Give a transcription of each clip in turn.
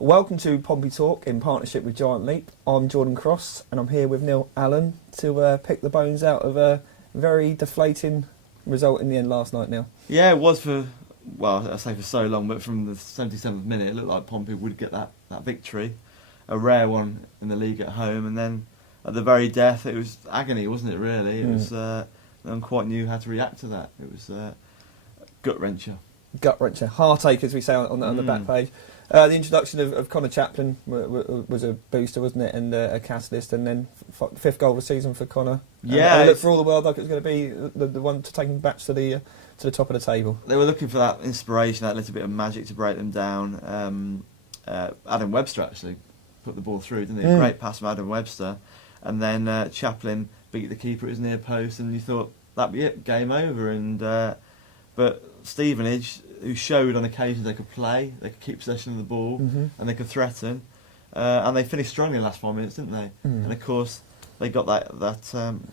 Welcome to Pompey Talk in partnership with Giant Leap. I'm Jordan Cross and I'm here with Neil Allen to pick the bones out of a very deflating result in the end last night, Neil. Yeah, it was for so long, but from the 77th minute it looked like Pompey would get that victory, a rare one in the league at home, and then at the very death it was agony, wasn't it really? It was, no one quite knew how to react to that. It was gut-wrencher. Gut-wrencher, heartache as we say on the back page. The introduction of Connor Chaplin was a booster, wasn't it, and a catalyst, and then fifth goal of the season for Connor. Yeah, it looked for all the world like it was going to be the one to take him back to the top of the table. They were looking for that inspiration, that little bit of magic to break them down. Adam Webster actually put the ball through, didn't he? A great pass from Adam Webster, and then Chaplin beat the keeper at his near post, and you thought that'd be it, game over. And but Stevenage, who showed on occasions they could play, they could keep possession of the ball, and they could threaten, and they finished strongly in the last 5 minutes, didn't they? And of course they got that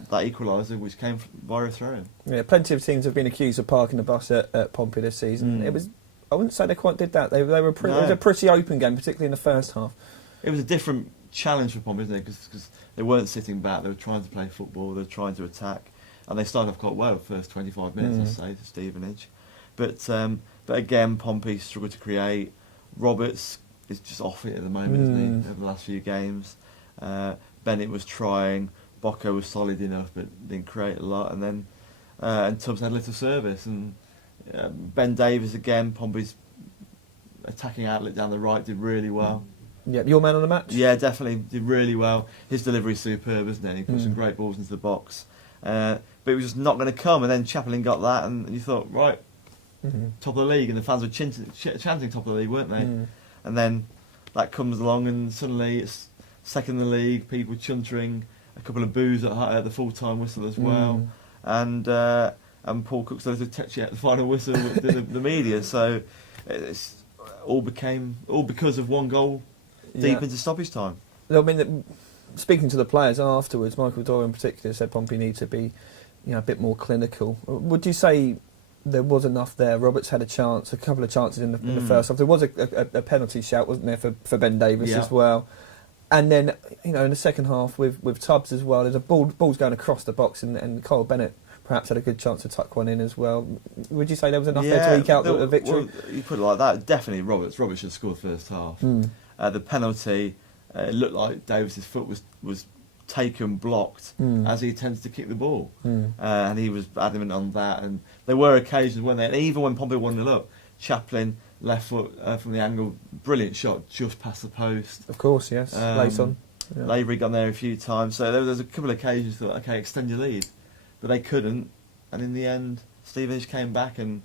equaliser, which came via a throw-in. Yeah, plenty of teams have been accused of parking the bus at Pompey this season. It was, I wouldn't say they quite did that. They were pretty, It was a pretty open game, particularly in the first half. It was a different challenge for Pompey, isn't it? Because they weren't sitting back, they were trying to play football, they were trying to attack, and they started off quite well the first 25 minutes, I'd say, to Stevenage. But again, Pompey struggled to create. Roberts is just off it at the moment, isn't he, over the last few games. Bennett was trying, Bocco was solid enough but didn't create a lot, and then and Tubbs had little service, and Ben Davies again, Pompey's attacking outlet down the right, did really well. Yeah, your man on the match? Yeah, definitely, did really well. His delivery's superb, isn't it? He put some great balls into the box. But it was just not going to come, and then Chaplin got that, and you thought, right, top of the league, and the fans were chanting top of the league, weren't they? And then that comes along, and suddenly it's second in the league, people chuntering, a couple of boos at the full-time whistle as well, and Paul Cook's little touchy at the final whistle with the media. So it's all because of one goal deep into stoppage time. I mean, speaking to the players afterwards, Michael Doyle in particular said Pompey need to be, a bit more clinical. Would you say there was enough there? Roberts had a couple of chances in the first half. There was a penalty shout, wasn't there, for Ben Davies as well. And then, in the second half with Tubbs as well, there's a ball's going across the box, and Kyle Bennett perhaps had a good chance to tuck one in as well. Would you say there was enough there to eke out the victory? Well, you put it like that, definitely Roberts should have scored first half. The penalty, it looked like Davies' foot was taken, blocked, as he attempted to kick the ball. And he was adamant on that. And there were occasions when and even when Pompey 1-0 up, Chaplin, left foot from the angle, brilliant shot, just past the post. Of course, yes, late on. Yeah. Lavery got there a few times. So there was a couple of occasions that, okay, extend your lead. But they couldn't. And in the end, Stevenage came back, and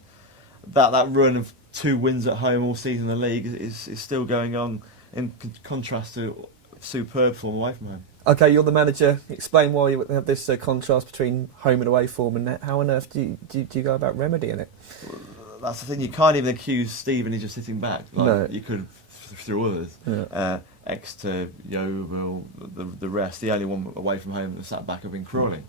that run of 2 wins at home all season in the league is still going on, in contrast to superb form away from home. Okay, you're the manager. Explain why you have this contrast between home and away form, and how on earth do you go about remedying it? Well, that's the thing. You can't even accuse Stevenage of sitting back. Like you could through others. Yeah. Exeter, Yeovil, the rest. The only one away from home that sat back have been Crawley.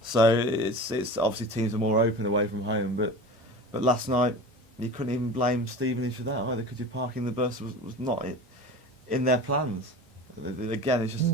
So it's obviously teams are more open away from home. But last night you couldn't even blame Stevenage for that either, because parking the bus was not in their plans. Again, it's just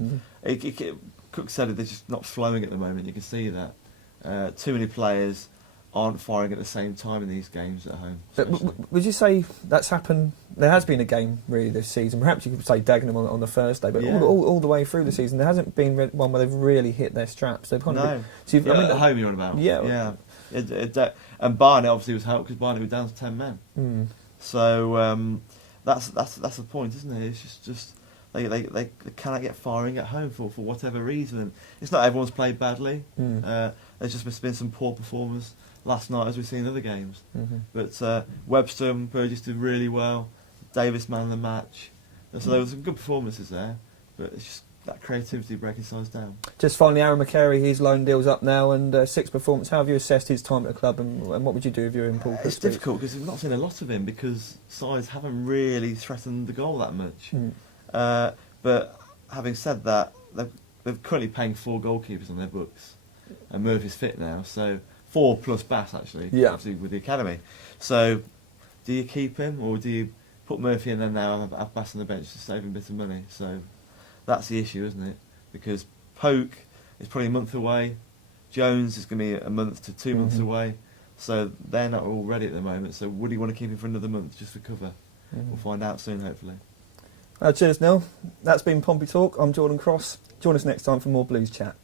Cook said they're just not flowing at the moment. You can see that too many players aren't firing at the same time in these games at home. But would you say that's happened? There has been a game really this season. Perhaps you could say Dagenham on the Thursday, but all the way through the season, there hasn't been one where they've really hit their straps. They've kind of at home you're on about. Yeah. And Barnet obviously was helped because Barnet was down to 10 men. So that's the point, isn't it? It's just they cannot get firing at home for whatever reason. It's not everyone's played badly. There's just been some poor performers last night, as we've seen in other games. But Webster and Burgess did really well. Davis man of the match. And so there were some good performances there, but it's just that creativity breaking sides down. Just finally, Aaron McCary, his loan deal's up now, and 6th performance. How have you assessed his time at the club, and what would you do if you were in Paul? It's difficult because we've not seen a lot of him because sides haven't really threatened the goal that much. But having said that, they're currently paying 4 goalkeepers on their books, and Murphy's fit now, so 4 plus Bass actually, obviously with the academy. So do you keep him or do you put Murphy in there now, have Bass on the bench to save him a bit of money. So that's the issue, isn't it? Because Poke is probably a month away. Jones is going to be a month to 2 months away. So they're not all ready at the moment. So would he want to keep him for another month just for cover? We'll find out soon, hopefully. Cheers, Neil. That's been Pompey Talk. I'm Jordan Cross. Join us next time for more Blues chat.